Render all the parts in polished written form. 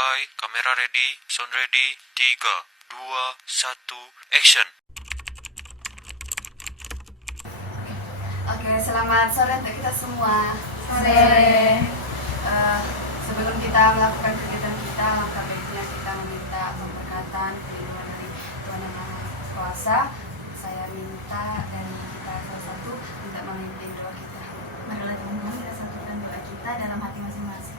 Standby, kamera ready, sound ready, 3, 2, 1, action. Oke, selamat sore untuk kita semua. Sore. Sebelum kita melakukan kegiatan kita, maka baiknya kita meminta pemberkatan, perlindungan dari Tuhan Yang Maha Kuasa. Saya minta dari kita satu-satu minta memimpin doa kita. Marilah teman-teman kita satukan doa kita dalam hati masing-masing.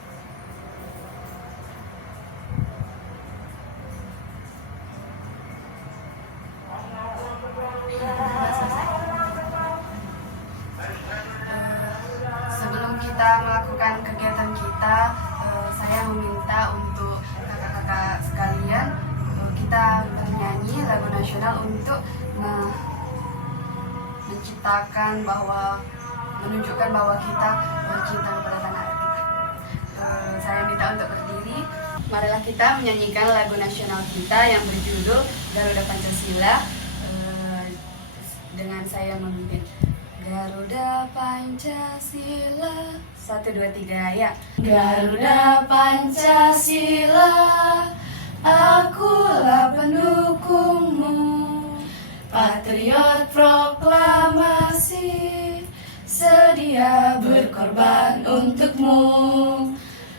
Sebelum kita melakukan kegiatan kita, saya meminta untuk kakak-kakak sekalian, kita bernyanyi lagu nasional untuk menunjukkan bahwa kita cinta kepada tanah air kita. Saya minta untuk berdiri. Marilah kita menyanyikan lagu nasional kita yang berjudul Garuda Pancasila dengan saya memimpin. Garuda Pancasila, 1, 2, 3 ya. Garuda Pancasila, akulah pendukungmu, patriot proklamasi, sedia berkorban untukmu.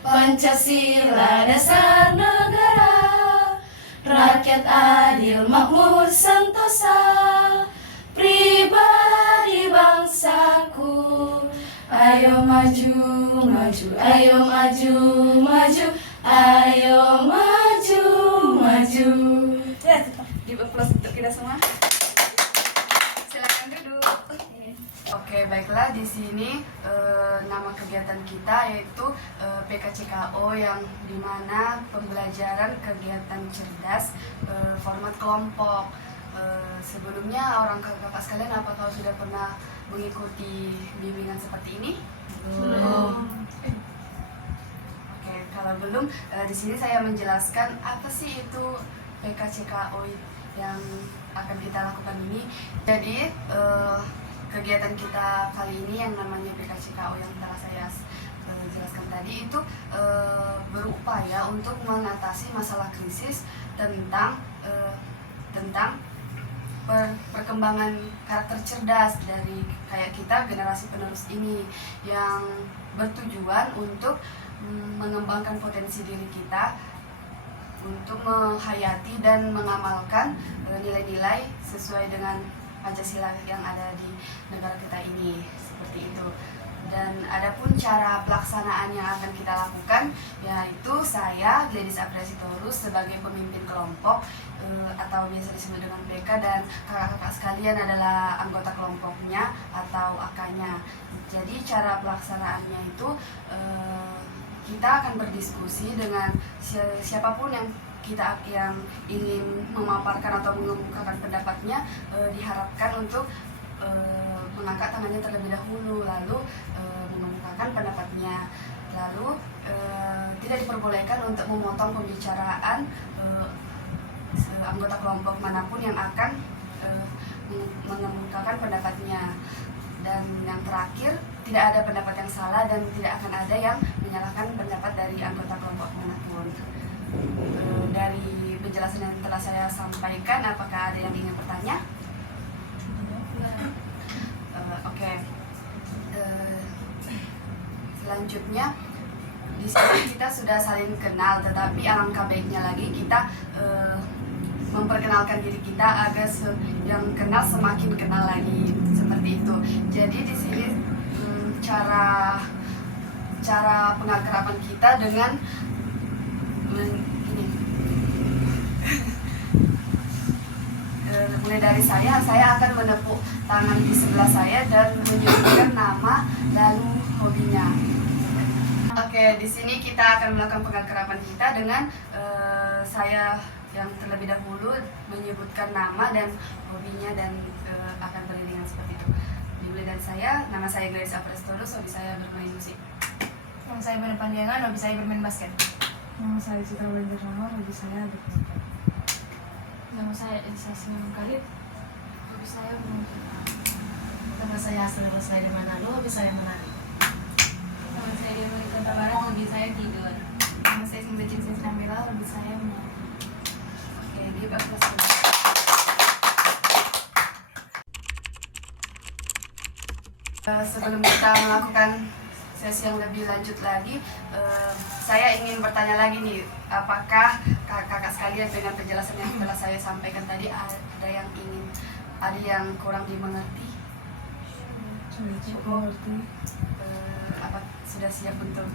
Pancasila dasar negara, rakyat adil makmur sentosa, pribadi bangsaku. Ayo maju, maju, ayo maju, maju, ayo maju, maju. Ya, di applause untuk kita semua. Silakan duduk. Oke, baiklah, di sini nama kegiatan kita yaitu PKCKO, yang dimana pembelajaran kegiatan cerdas format kelompok. Sebelumnya orang kakak sekalian, apakah sudah pernah mengikuti bimbingan seperti ini? Belum. Oke, kalau belum, di sini saya menjelaskan apa sih itu PKCKO yang akan kita lakukan ini. Jadi kegiatan kita kali ini yang namanya PKCKO yang telah saya jelaskan tadi itu berupaya untuk mengatasi masalah krisis tentang perkembangan karakter cerdas dari kayak kita generasi penerus ini, yang bertujuan untuk mengembangkan potensi diri kita untuk menghayati dan mengamalkan nilai-nilai sesuai dengan Pancasila yang ada di negara kita ini, seperti itu. Dan adapun cara pelaksanaan yang akan kita lakukan, yaitu saya Gladys Apresitorus sebagai pemimpin kelompok atau biasa disebut dengan PK, dan kakak-kakak sekalian adalah anggota kelompoknya atau AK-nya. Jadi cara pelaksanaannya itu kita akan berdiskusi dengan siapapun yang ingin memaparkan atau mengemukakan pendapatnya, diharapkan untuk mengangkat tangannya terlebih dahulu, lalu mengemukakan pendapatnya. Lalu tidak diperbolehkan untuk memotong pembicaraan anggota kelompok manapun yang akan mengemukakan pendapatnya. Dan yang terakhir, tidak ada pendapat yang salah dan tidak akan ada yang menyalahkan pendapat dari anggota kelompok manapun. Dari penjelasan yang telah saya sampaikan, apakah ada yang ingin bertanya? Oke. Selanjutnya, di sini kita sudah saling kenal, tetapi alangkah baiknya lagi kita memperkenalkan diri kita agar yang kenal semakin kenal lagi, seperti itu. Jadi di sini cara pengakraban kita dengan mulai dari saya akan menepuk tangan di sebelah saya dan menyebutkan nama lalu hobinya. Oke, di sini kita akan melakukan pengakraban kita dengan saya yang terlebih dahulu menyebutkan nama dan hobinya, dan akan beriringan seperti itu. Dimulai dari saya, nama saya Gladys Apresitorus, hobi saya bermain musik. Nama saya Benda Pandiangan, hobi saya bermain basket. Nama saya Citra Wendrama, hobi saya bermain. Nama saya Elisa Sinom Khalid, hobi saya menonton. Nama saya Asli Rosai Manado, hobi saya menari. Nama saya Dewi Kota Barat, hobi saya tidur. Nama saya membenci saya Nabila, lebih saya Oke, give a plus two. Sebelum kita melakukan sesi yang lebih lanjut lagi, saya ingin bertanya lagi nih, apakah kakak sekalian dengan penjelasan yang telah saya sampaikan tadi ada yang kurang dimengerti? Sudah cukup mengerti. Apa sudah siap untuk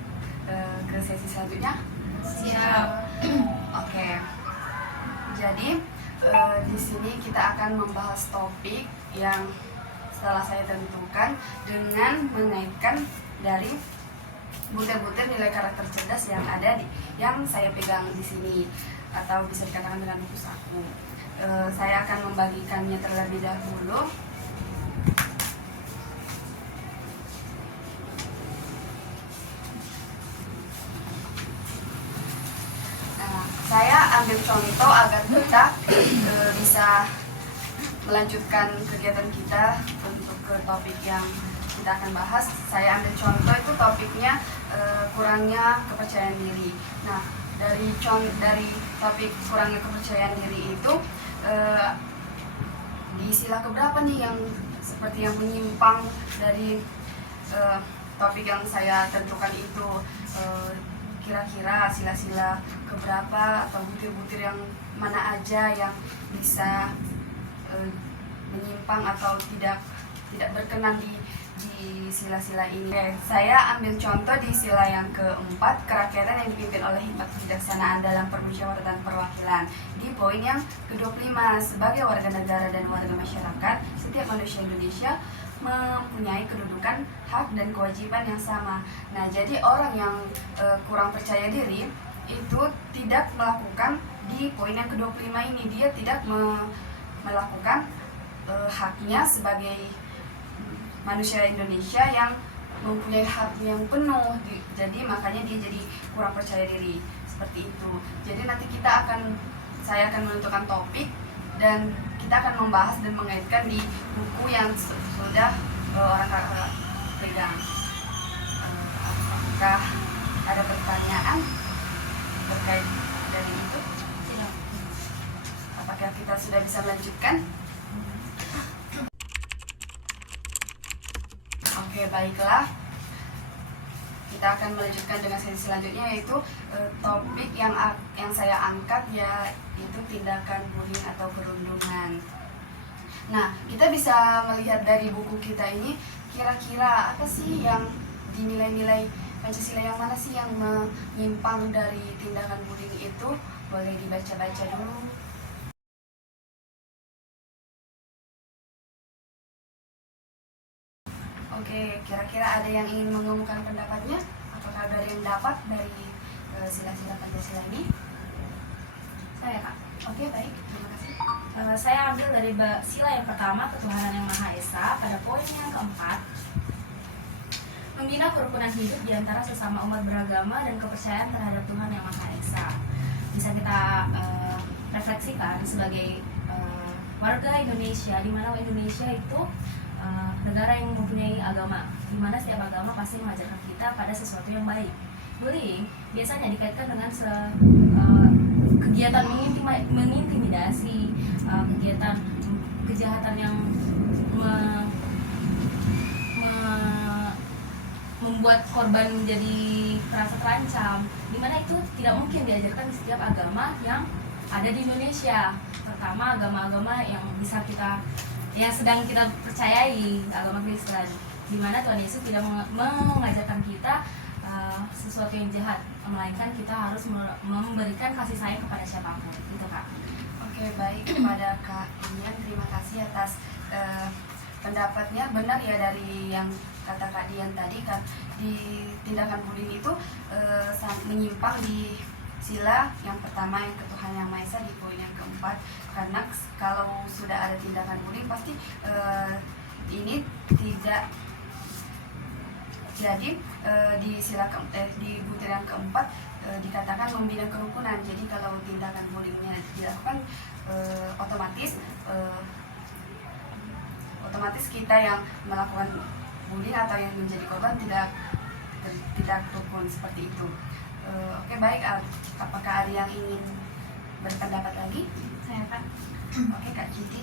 ke sesi selanjutnya? Siap. Oke. Jadi di sini kita akan membahas topik yang setelah saya tentukan dengan mengaitkan dari butir-butir nilai karakter cerdas yang saya pegang di sini, atau bisa dikatakan dengan buku saku. Saya akan membagikannya terlebih dahulu. Nah, saya ambil contoh agar kita bisa melanjutkan kegiatan kita untuk ke topik yang kita akan bahas. Saya ambil contoh itu topiknya kurangnya kepercayaan diri. Nah, dari topik kurangnya kepercayaan diri itu di sila keberapa nih yang seperti yang menyimpang dari topik yang saya tentukan itu, kira-kira sila-sila keberapa atau butir-butir yang mana aja yang bisa menyimpang atau tidak berkenan di sila-sila ini. Saya ambil contoh di sila yang keempat, kerakyatan yang dipimpin oleh hikmat kebijaksanaan dalam permusyawaratan perwakilan. Di poin yang ke-25, sebagai warga negara dan warga masyarakat, setiap manusia Indonesia mempunyai kedudukan, hak dan kewajiban yang sama. Nah, jadi orang yang kurang percaya diri itu tidak melakukan di poin yang ke-25 ini, dia tidak melakukan haknya sebagai manusia Indonesia yang mempunyai hak yang penuh. Jadi makanya dia jadi kurang percaya diri seperti itu. Jadi nanti saya akan menentukan topik dan kita akan membahas dan mengaitkan di buku yang sudah orang kakak pegang. Apakah ada pertanyaan terkait dari itu? Tidak. Apakah kita sudah bisa melanjutkan? Oke, baiklah. Kita akan melanjutkan dengan sesi selanjutnya, yaitu topik yang saya angkat, yaitu tindakan bullying atau perundungan. Nah, kita bisa melihat dari buku kita ini, kira-kira apa sih yang di nilai-nilai Pancasila yang mana sih yang menyimpang dari tindakan bullying itu? Boleh dibaca-baca dulu. Oke, kira-kira ada yang ingin mengumumkan pendapatnya? Apakah ada yang dapat dari sila-sila Pancasila ini? Saya, Kak. Oke, baik. Terima kasih. Saya ambil dari sila yang pertama, ketuhanan yang Maha Esa, pada poin yang keempat, membina kerukunan hidup di antara sesama umat beragama dan kepercayaan terhadap Tuhan yang Maha Esa. Bisa kita refleksikan sebagai warga Indonesia, di mana Indonesia itu negara yang mempunyai agama, di mana setiap agama pasti mengajarkan kita pada sesuatu yang baik. Bullying biasanya dikaitkan dengan kegiatan mengintimidasi, kegiatan kejahatan yang membuat korban jadi merasa terancam, di mana itu tidak mungkin diajarkan di setiap agama yang ada di Indonesia, terutama agama-agama yang sedang kita percayai, agama Kristen, di mana Tuhan Yesus tidak mengajarkan kita sesuatu yang jahat, melainkan kita harus memberikan kasih sayang kepada siapapun. Gitu, Kak. Oke, baik. Kepada Kak Dian, terima kasih atas pendapatnya. Benar ya dari yang kata Kak Dian tadi, kan di tindakan bullying itu menyimpang di sila yang pertama, yang ketuhanan yang Maha Esa, di poin yang keempat. Karena kalau sudah ada tindakan bullying pasti ini tidak. Jadi di butir yang keempat dikatakan membina kerukunan. Jadi kalau tindakan bullyingnya dilakukan, otomatis kita yang melakukan bullying atau yang menjadi korban tidak rukun, seperti itu. Oke, baik. Apakah ada yang ingin berpendapat lagi? Saya Kak. Oke, Kak Cinti.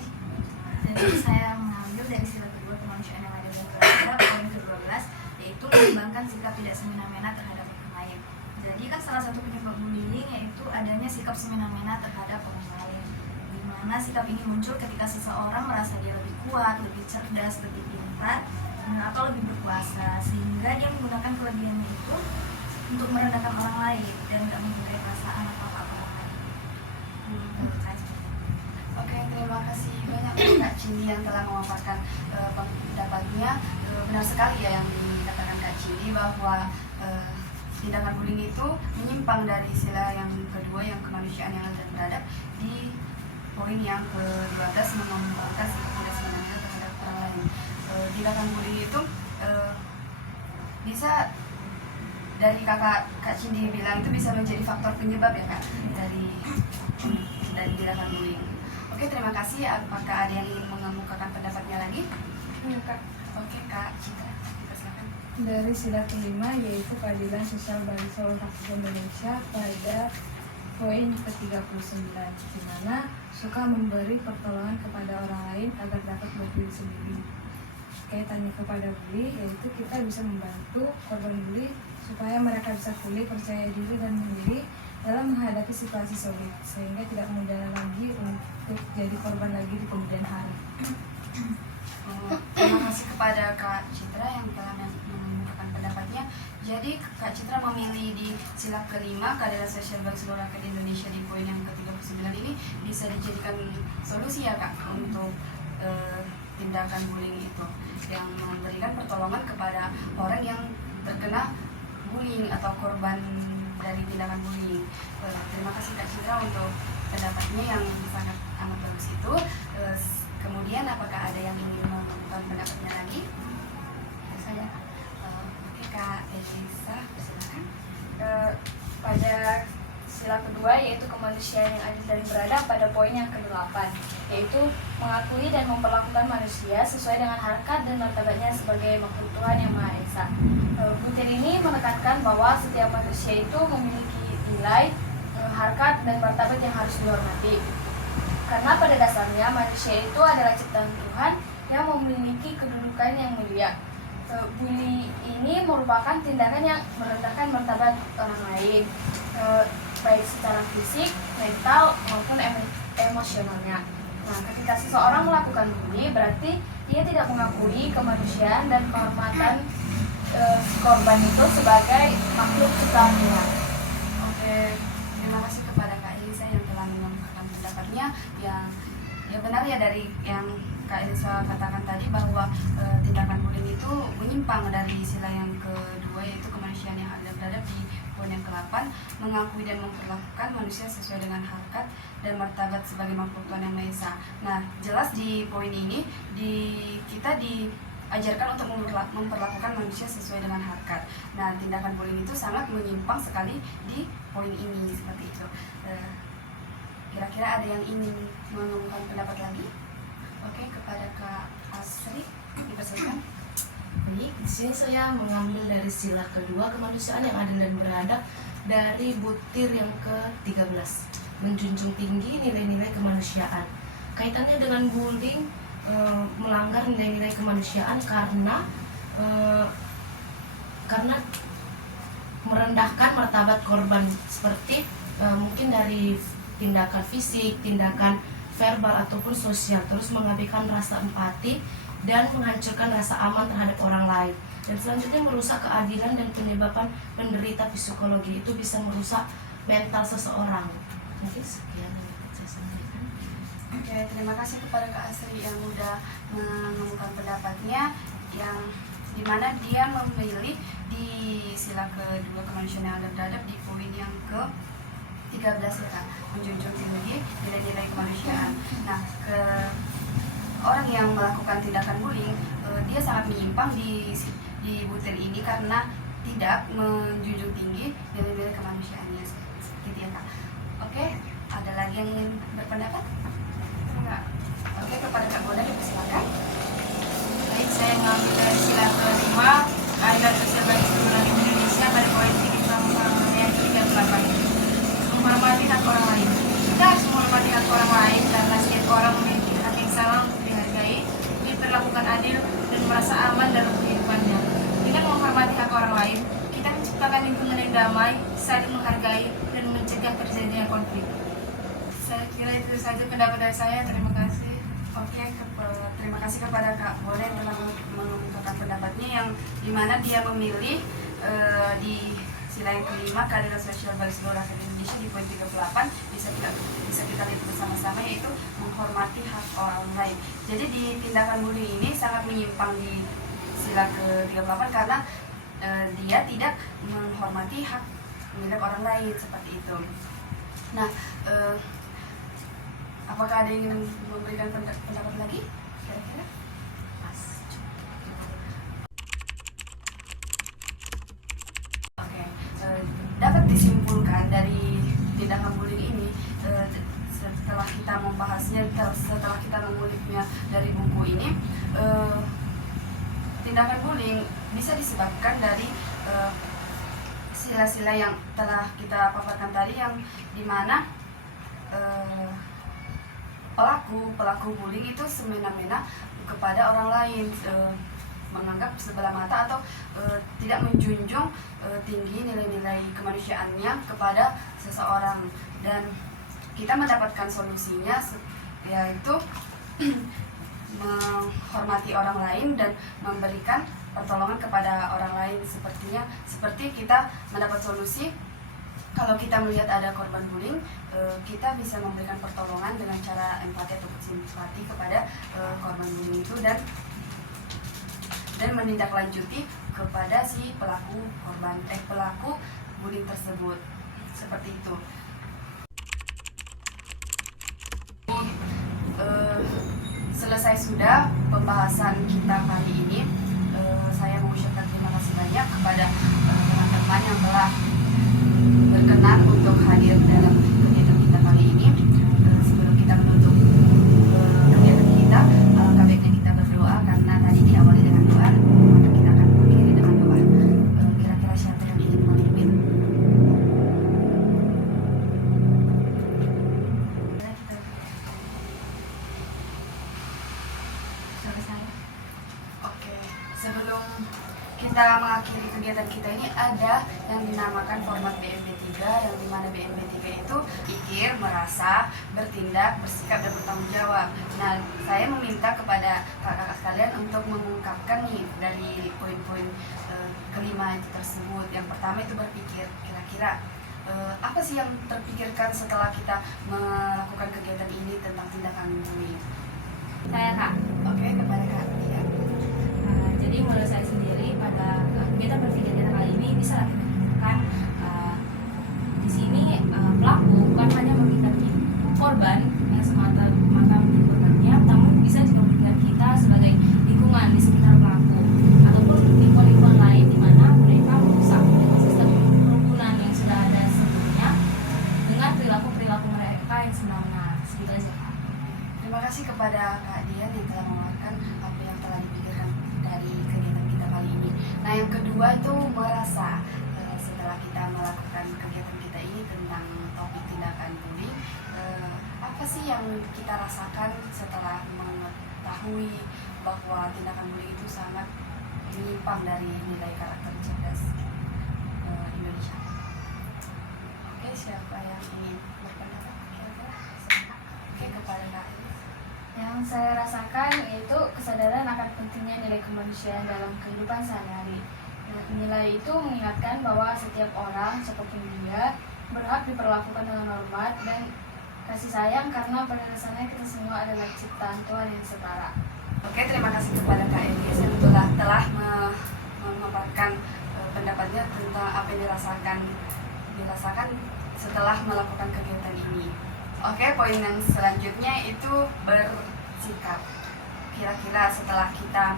Jadi saya mengambil dari sila kedua kemanusiaan yang ada dan beradab poin ke-12, yaitu mengembangkan sikap tidak semena-mena terhadap orang lain. Jadi kan salah satu penyebab bullying yaitu adanya sikap semena-mena terhadap orang lain, di mana sikap ini muncul ketika seseorang merasa dia lebih kuat, lebih cerdas, lebih pintar, atau lebih berkuasa, sehingga dia menggunakan kelebihannya itu untuk merendahkan orang lain dan tidak menghargai perasaan atau hak orang lain. Menurut saya seperti itu. Oke, terima kasih banyak untuk Kak Cindy yang telah memaparkan pendapatnya. Benar sekali ya yang dikatakan Kak Cindy bahwa tindakan bullying itu menyimpang dari sila yang kedua yang kemanusiaan yang adil dan beradab. Di poin yang ke-12 mengembangkan sikap tidak semena-mena terhadap orang lain. Tindakan bullying itu bisa dari Kak Cindy bilang itu bisa menjadi faktor penyebab ya Kak dari tindakan bullying. Oke, terima kasih. Apakah ada yang ingin mengemukakan pendapatnya lagi? Iya, Kak. Oke, Kak Citra, silakan. Dari sila kelima yaitu keadilan sosial bagi seluruh rakyat Indonesia pada poin ke-39, di mana suka memberi pertolongan kepada orang lain agar dapat berdiri sendiri. Kaitannya kepada bully yaitu kita bisa membantu korban bully supaya mereka bisa pulih, percaya diri dan mandiri dalam menghadapi situasi sulit, sehingga tidak mudah lagi untuk jadi korban lagi di kemudian hari. Terima kasih kepada Kak Citra yang telah mengemukakan pendapatnya. Jadi Kak Citra memilih di sila kelima keadilan sosial bagi seluruh rakyat Indonesia di poin yang ke-39 ini bisa dijadikan solusi ya Kak untuk tindakan bullying itu, yang memberikan pertolongan kepada orang yang terkena bullying atau korban dari tindakan bullying. Terima kasih Kak Citra untuk pendapatnya yang sangat amat bagus itu. Kemudian apakah ada yang ingin mengemukakan pendapatnya lagi? Saya. Oke, Kak Elisa, silakan. Pada sila kedua yaitu kemanusiaan yang adil dan beradab pada poin yang ke-8, yaitu mengakui dan memperlakukan manusia sesuai dengan harkat dan martabatnya sebagai makhluk Tuhan yang Maha Esa. Butir ini menekankan bahwa setiap manusia itu memiliki nilai, harkat dan martabat yang harus dihormati. Karena pada dasarnya manusia itu adalah ciptaan Tuhan yang memiliki kedudukan yang mulia. Bully ini merupakan tindakan yang merendahkan martabat orang lain, baik secara fisik, mental, maupun emosionalnya. Nah, ketika seseorang melakukan bully, berarti dia tidak mengakui kemanusiaan dan kehormatan korban itu sebagai makhluk ciptaan Tuhan. Oke, terima kasih kepada Kak Elisa yang telah mengemukakan pendapatnya yang ya benar ya dari yang Kak Elisa katakan tadi bahwa tindakan bullying itu menyimpang dari sila yang kedua yaitu kemanusiaan yang adil dan beradab di poin yang ke-8, mengakui dan memperlakukan manusia sesuai dengan harkat dan martabat sebagai makhluk Tuhan yang Maha Esa. Nah, jelas di poin ini kita diajarkan untuk memperlakukan manusia sesuai dengan harkat. Nah, tindakan bullying itu sangat menyimpang sekali di poin ini seperti itu. Kira-kira ada yang ingin mengemukakan pendapat lagi? Oke, kepada Kak Asri, dipersilakan. Baik, di sini saya mengambil dari sila kedua kemanusiaan yang adil dan beradab dari butir yang ke-13, menjunjung tinggi nilai-nilai kemanusiaan. Kaitannya dengan bullying, melanggar nilai-nilai kemanusiaan karena merendahkan martabat korban seperti mungkin dari tindakan fisik, tindakan verbal ataupun sosial, terus mengabaikan rasa empati dan menghancurkan rasa aman terhadap orang lain. Dan selanjutnya merusak keadilan dan penyebabkan penderita psikologi, itu bisa merusak mental seseorang. Mungkin sekian yang saya sampaikan. Oke, terima kasih kepada Kak Asri yang sudah mengemukakan pendapatnya yang dimana dia memilih di sila kedua kemanusiaan yang adil dan beradab di poin yang ke-13 ya Kak, menjunjung tinggi nilai-nilai kemanusiaan. Nah, orang yang melakukan tindakan bullying dia sangat menyimpang di butir ini karena tidak menjunjung tinggi nilai-nilai kemanusiaannya seperti ya Kak. Oke, ada lagi yang ingin berpendapat? Enggak. Oke, kepada Kak Boda dipersilakan. Baik, saya mengambil dari sila kelima keadilan sosial bagi seluruh rakyat Indonesia pada poin yang ke-13, bukan adil dan merasa aman dalam kehidupannya. Dengan menghormati hak orang lain, kita menciptakan lingkungan yang damai, saling menghargai, dan mencegah terjadinya konflik. Saya kira itu saja pendapat dari saya. Terima kasih. Oke, terima kasih kepada Kak Bole yang telah mengungkapkan pendapatnya yang dimana dia memilih di sila yang kelima keadilan sosial bagi seluruh rakyat Indonesia di poin 38 bisa kita lihat bersama-sama, yaitu menghormati hak orang lain. Jadi di tindakan bullying ini sangat menyimpang di sila ke-38 karena dia tidak menghormati hak milik orang lain seperti itu. Nah, apakah ada yang ingin memberikan pendapat lagi? Kira-kira? Mas. Oke, dapat disimpulkan dari tindakan bullying ini setelah kita membahasnya, setelah kita menguliknya dari buku ini, tindakan bullying bisa disebabkan dari sila-sila yang telah kita paparkan tadi, yang dimana pelaku bullying itu semena-mena kepada orang lain, menganggap sebelah mata atau tidak menjunjung tinggi nilai-nilai kemanusiaannya kepada seseorang, dan kita mendapatkan solusinya yaitu menghormati orang lain dan memberikan pertolongan kepada orang lain. Seperti kita mendapat solusi kalau kita melihat ada korban bullying, kita bisa memberikan pertolongan dengan cara empati atau simpati kepada korban bullying itu, dan menindaklanjuti kepada si pelaku bullying tersebut. Seperti itu. Selesai sudah pembahasan kita kali ini. Saya mengucapkan terima kasih banyak kepada teman-teman yang telah berkenan untuk hadir dalam kegiatan kita kali ini. Sebelum kita menutup kegiatan kita, alangkah baiknya kita berdoa, karena tadi diawali dengan doa, maka kita akan mengakhiri dengan doa. Kira-kira siapa yang ingin memimpin? Oke, sebelum kita mengakhiri kegiatan kita ini, ada yang dinamakan format BMB3, yang dimana BMB3 itu pikir, merasa, bertindak, bersikap, dan bertanggung jawab. Nah, saya meminta kepada kakak-kakak sekalian untuk mengungkapkan nih dari poin-poin kelima itu tersebut. Yang pertama itu berpikir, kira-kira apa sih yang terpikirkan setelah kita melakukan kegiatan ini tentang tindakan bullying? Saya Kak. Oke, kepada Kak Tia. Jadi menurut saya sendiri pada kegiatan berpikir kita kali ini bisa kan di sini pelaku bukan hanya memikirkan korban yang semata-mata menjadi korbannya, namun bisa juga memikirkan kita sebagai lingkungan di sekitar pelaku ataupun lingkungan lain di mana mereka merusak sistem kerukunan yang sudah ada sebelumnya dengan perilaku mereka yang semena-mena. Segitu aja Kak. Terima kasih kepada Kak Dian yang telah mengeluarkan apa yang telah dipikirkan dari kegiatan kita kali ini. Nah, yang kedua itu merasa. Setelah kita melakukan kegiatan kita ini tentang topik tindakan bullying, apa sih yang kita rasakan setelah mengetahui bahwa tindakan bullying itu sangat menyimpang dari nilai karakter cerdas Indonesia? Oke, siapa yang ingin berpendapat? Kira-kira? Oke, kepada Kak Iris. Yang saya rasakan yaitu kesadaran akan pentingnya nilai kemanusiaan dalam kehidupan sehari-hari. Nilai itu mengingatkan bahwa setiap orang, siapapun dia, berhak diperlakukan dengan hormat dan kasih sayang, karena pada dasarnya kita semua adalah ciptaan Tuhan yang setara. Oke, terima kasih kepada Kak Elis yang telah memaparkan pendapatnya tentang apa yang dirasakan setelah melakukan kegiatan ini. Oke, poin yang selanjutnya itu bersikap. Kira-kira setelah kita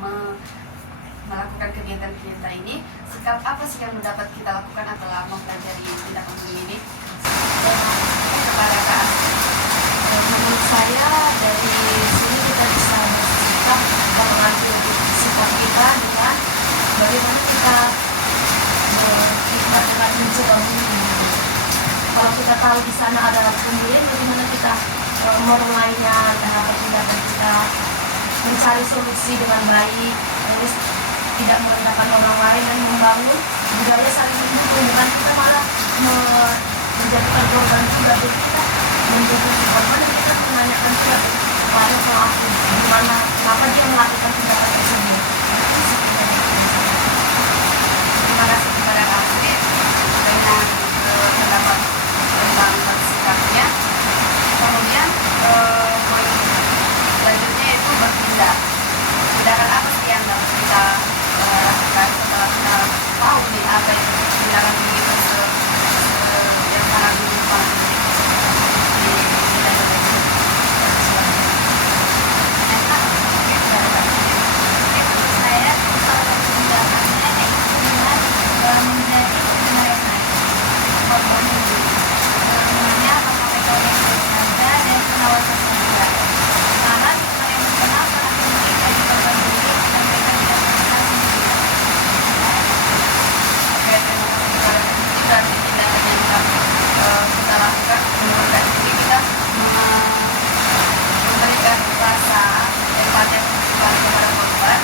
melakukan kegiatan kita ini, sikap apa sih yang dapat kita lakukan setelah mempelajari tindakan bullying ini? Kepada Kak Asti. Menurut saya dari sini kita bisa bersikap atau mengatur sikap kita dengan bagaimana kita dengan mencegah bullying. Kalau kita tahu di sana ada pembullying, bagaimana kita memulainya terhadap tindakan kita mencari solusi dengan baik, terus tidak merendahkan orang lain dan membangun budaya saling mendukung, bukan kita malah menjadikan korban juga. Jadi kita mendukung si korban dan kita menanyakan juga kepada pelaku gimana kenapa dia melakukan tindakan tersebut. Itu sih Terima kasih kepada Kak Astrid dengan pendapat tentang sikapnya. Kemudian poin selanjutnya itu bertindak. Tindakan apa sih yang harus kita lakukan setelah kita tahu nih apa yang tindakan ini yang sangat menyimpang di Indonesia. Menurut saya salah satu tindakannya yaitu dengan menjadi pengguna yang baik. Korban ini namanya pakai metode jaga dan pengawasan sosial. Karena orang yang berkenal sangat penting bagi korban bullying dan mereka tidak merasa sendirian. Oke, terima kasih kepada Kak Astrid. Berarti tindakan yang kita lakukan menurut Kak Astrid, kita memberikan rasa empati yang kepada korban